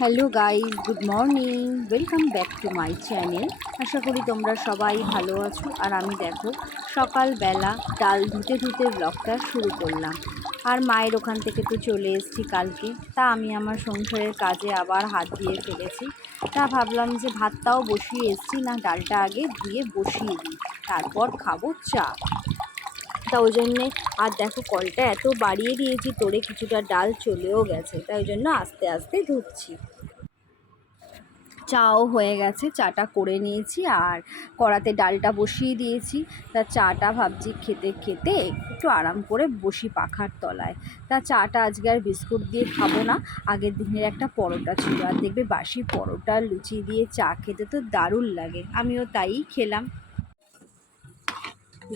Hello guys good morning. Welcome back to my channel. আশা করি তোমরা সবাই ভালো আছো। আর আমি দেখো, সকালবেলা ডাল ধুতে ধুতে ব্লগটা শুরু করলাম। আর মায়ের ওখান থেকে তো চলে এসেছি কালকে। তা আমি আমার সংসারের কাজে আবার হাত দিয়ে ফেলেছি। তা ভাবলাম যে ভাতটাও বসিয়ে এসেছি, না ডালটা আগে ধুয়ে বসিয়ে দিই। তারপর খাব চা। তা ওই জন্যে আর দেখো কলটা এত বাড়িয়ে দিয়েছি, তোরে কিছুটা ডাল চলেও গেছে। তাই জন্য আস্তে আস্তে ধুচ্ছি। চাও হয়ে গেছে, চাটা করে নিয়েছি আর কড়াতে ডালটা বসিয়ে দিয়েছি। তা চাটা ভাবছি খেতে খেতে একটু আরাম করে বসি পাখার তলায়। তা চাটা আজকে আর বিস্কুট দিয়ে খাব না, আগের দিনের একটা পরোটা ছিল। আর দেখবে বাসি পরোটা, লুচি দিয়ে চা খেতে তো দারুণ লাগে। আমিও তাই খেলাম।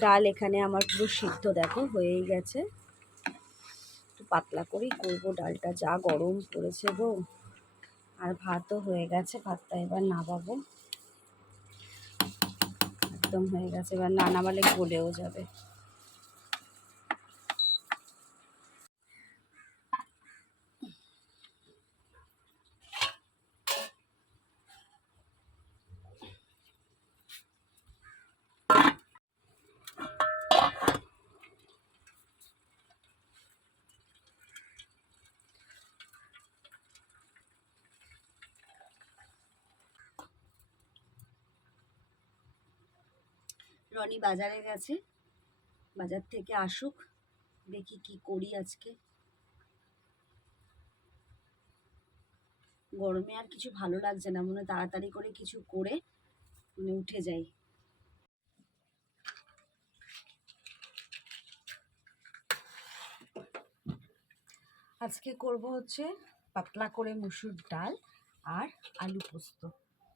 ডাল এখানে আমার পুরো সিদ্ধ, দেখো, হয়েই গেছে। একটু পাতলা করেই করব ডালটা, যা গরম পড়েছে গো। আর ভাতও হয়ে গেছে, ভাতটা এবার নামাবো। একদম হয়ে গেছে, এবার না নামালে গলেও যাবে। রনি বাজারে গেছে। বাজার থেকে আসুক, দেখি কি করি আজকে। গরমে আর কিছু ভালো লাগছে না, মনে তাড়াতাড়ি করে কিছু করে মানে উঠে যাই। আজকে করব হচ্ছে পাতলা করে মুসুর ডাল আর আলু পোস্ত।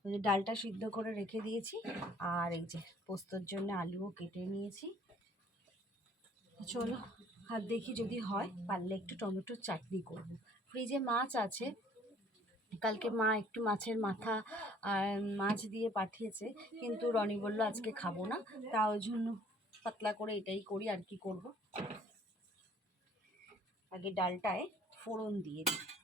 ওই যে ডালটা সিদ্ধ করে রেখে দিয়েছি। আর এই যে পোস্তর জন্য আলুও কেটে নিয়েছি। চলো, আর দেখি যদি হয়, পারলে একটু টমেটোর চাটনি করব। ফ্রিজে মাছ আছে। কালকে মা একটু মাছের মাথা, আর মাছ দিয়ে পাঠিয়েছে, কিন্তু রনি বলল আজকে খাব না। তা ওই জন্য পাতলা করে এটাই করি, আর কি করব? আগে ডালটায় ফোড়ন দিয়ে দিই।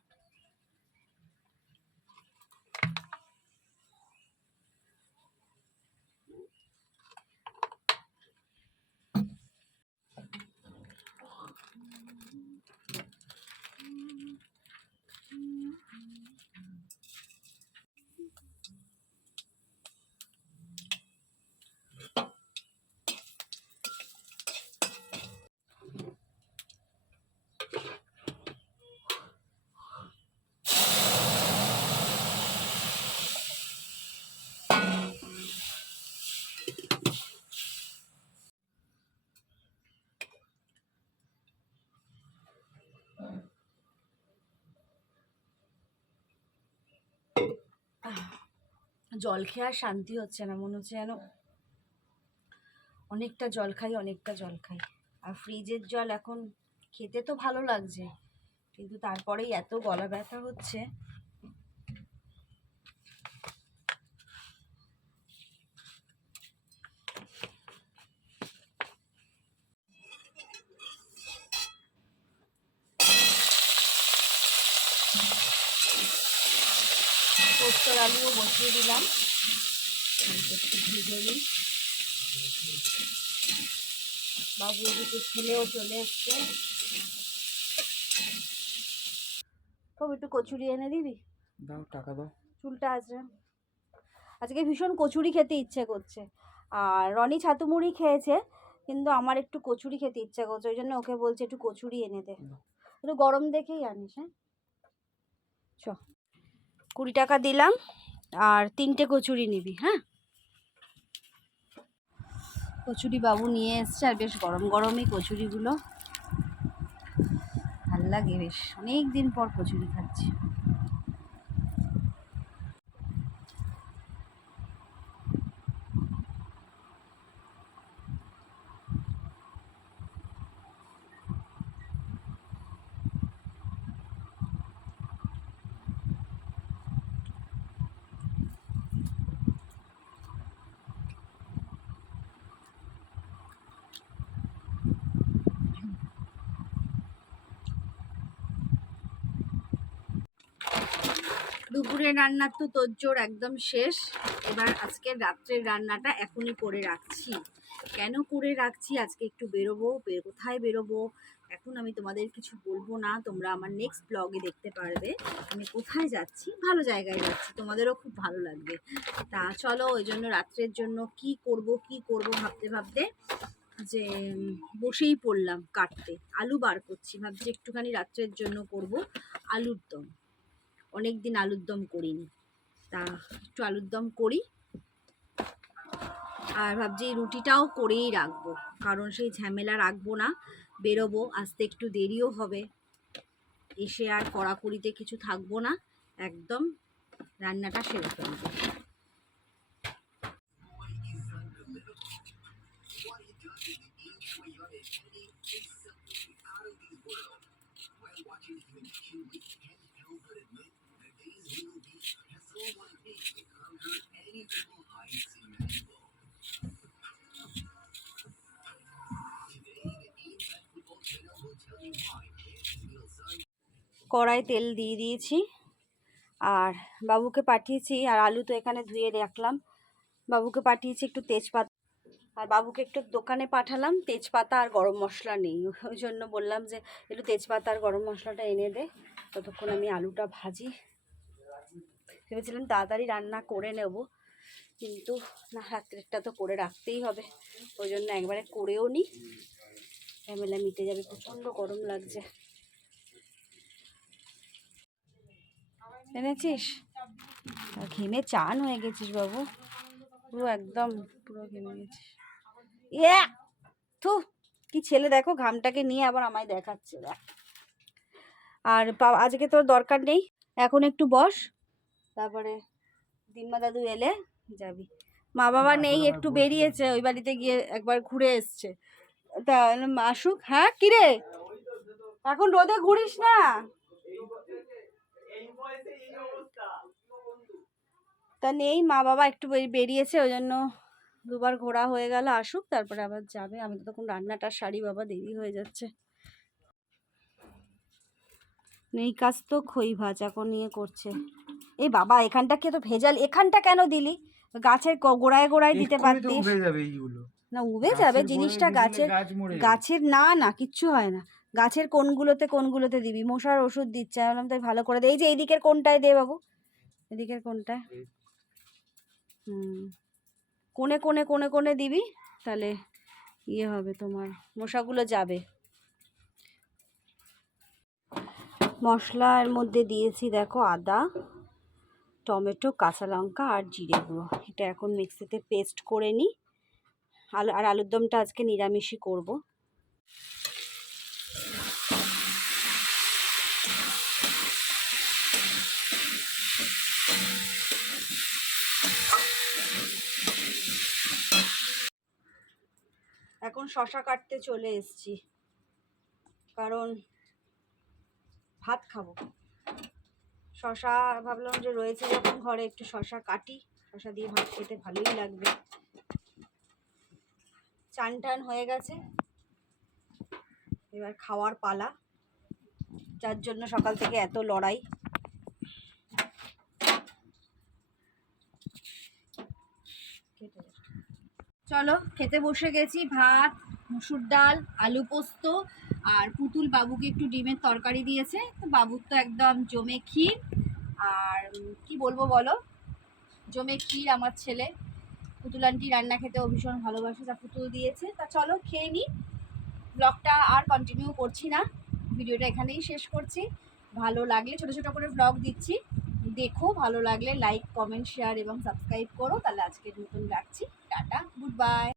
জল খেয়ে আর শান্তি হচ্ছে না, মনে হচ্ছে যেন অনেকটা জল খাই, অনেকটা জল খাই। আর ফ্রিজের জল এখন খেতে তো ভালো লাগছে, কিন্তু তারপরেই এত গলা ব্যথা হচ্ছে পোস্তর আলুও বসিয়ে দিলাম। ভেজে নিই বাবু ওদিকে ছেলেও চলে এসছে। তবু একটু কচুরি এনে দিবি? দাও টাকা দাও। চুলটা আছে আজকে ভীষণ কচুরি খেতে ইচ্ছে করছে। আর রনি ছাতু মুড়ি খেয়েছে কিন্তু আমার একটু কচুরি খেতে ইচ্ছে করছে ওই জন্য ওকে বলছে একটু কচুরি এনে দে। একটু গরম দেখেই আনিস হ্যাঁ? চ। কুড়ি টাকা দিলাম আর তিনটে কচুরি নিবি হ্যাঁ? কচুরি বাবু নিয়ে এসছে আর বেশ গরম গরমই কচুরিগুলো। ভালো লাগে বেশ অনেক দিন পর কচুরি খাচ্ছি। দুপুরের রান্নার তো তোজ্জোর একদম শেষ। এবার আজকে রাত্রের রান্নাটা এখনই করে রাখছি। কেন করে রাখছি? আজকে একটু বেরোবো। কোথায় বেরোবো? এখন আমি তোমাদের কিছু বলব না। তোমরা আমার নেক্সট ব্লগে দেখতে পারবে। আমি কোথায় যাচ্ছি? ভালো জায়গায় যাচ্ছি। তোমাদেরও খুব ভালো লাগবে। তা চলো, ওই জন্য রাত্রের জন্য কি করব কি করব ভাবতে ভাবতে যে বসেই পড়লাম কাটতে। আলু বার করছি। ভাবছি একটুখানি রাত্রের জন্য করব আলুর দম। অনেক দিন আলুর দম করিনি। তা একটু আলুর দম করি। আর ভাবছি রুটিটাও করেই রাখব, কারণ সেই ঝামেলা রাখব না, বেরোবো, আসতে একটু দেরিও হবে। এসে আর কড়াকড়িতে কিছু থাকব না, একদম রান্নাটা সেরে ফেলব। কড়াই তেল দিয়ে দিয়েছি। আর বাবুকে পাঠিয়েছি, আর আলু তো এখানে ধুয়ে রাখলাম। বাবুকে পাঠিয়েছি একটু তেজপাতা। আর বাবুকে একটু দোকানে পাঠালাম, তেজপাতা আর গরম মশলা নেই। ওই জন্য বললাম যে, একটু তেজপাতা আর গরম মশলাটা এনে দে। ততক্ষণ আমি আলুটা ভাজি। ভেবেছিলাম তাড়াতাড়ি রান্না করে নেব, কিন্তু না, রাত্রেরটা তো করে রাখতেই হবে। ওই জন্য একবারে করেও নিই ঝামেলা মিটে যাবে, প্রচণ্ড গরম লাগছে। এনেছিস? ঘেমে চান হয়ে গেছিস বাবু। পুরো একদম পুরো ঘেমে গেছিস। ইয়ে থু কি ছেলে দেখো ঘামটাকে নিয়ে আবার আমায় দেখাচ্ছে দেখ। আর আজকে তোর দরকার নেই এখন একটু বস তারপরে দিম্মা দাদু এলে যাবি। মা বাবা নেই একটু বেরিয়েছে ওই বাড়িতে গিয়ে একবার ঘুরে এসছে। তা আসুক হ্যাঁ কিরে? এখন রোদে ঘুরিস না? তা নেই মা বাবা একটু বেরিয়েছে ওই জন্য দুবার ঘোরা হয়ে গেল আসুক তারপরে আবার যাবে। আমি তো তখন রান্নাটা সারি বাবা দেরি হয়ে যাচ্ছে। নেই কাজ তো খই ভাজা এখন নিয়ে করছে। এই বাবা এখানটা কে তো ভেজাল এখানটা কেন দিলি? গাছের গোড়ায় গোড়ায় দিতে পারতিস। না উবে যাবে জিনিসটা গাছের। গাছের না না কিচ্ছু হয় না। গাছের কোনগুলোতে কোনগুলোতে দিবি। মশার ওষুধ দিচ্ছে। আমি বললাম, তাই ভালো করে দে। এই যে এইদিকের কোনটায় দে বাবু। এদিকের কোনটায় হুম। কোণে কোণে কোণে কোণে দিবি, তাহলে ইয়ে হবে তোমার, মশাগুলো যাবে। মশলার মধ্যে দিয়েছি, দেখো, আদা, টমেটো, কাঁচা লঙ্কা আর জিরে গুঁড়ো। এটা এখন মিক্সিতে পেস্ট করে নিই। আর আলুর দমটা আজকে নিরামিষই করব। এখন শশা কাটতে চলে এসেছি। কারণ ভাত খাব। শশা ভাবলাম যে রয়েছে যখন ঘরে একটু শশা কাটি, শশা দিয়ে ভাত খেতে ভালোই লাগবে। চান টান হয়ে গেছে। এবার খাওয়ার পালা। যার জন্য সকাল থেকে এত লড়াই। চলো, খেতে বসে গেছি, ভাত, মুসুর ডাল, আলু পোস্ত, আর পুতুল বাবুকে একটু ডিমের তরকারি দিয়েছে। তো বাবুর তো একদম জমে ক্ষীর, আর কি বলব বলো? জমে ক্ষীর আমার ছেলে। পুতুল আন্টি রান্না খেতেও ভীষণ ভালোবাসে তা পুতুল দিয়েছে। তা চলো, খেয়ে নিই ব্লগটা আর কন্টিনিউ করছি না। ভিডিওটা এখানেই শেষ করছি। ভালো লাগলে, ছোটো ছোটো করে ব্লগ দিচ্ছি। দেখো, ভালো লাগলে লাইক কমেন্ট শেয়ার এবং সাবস্ক্রাইব করো। তাহলে আজকের নতুন রাখছি। Tata good bye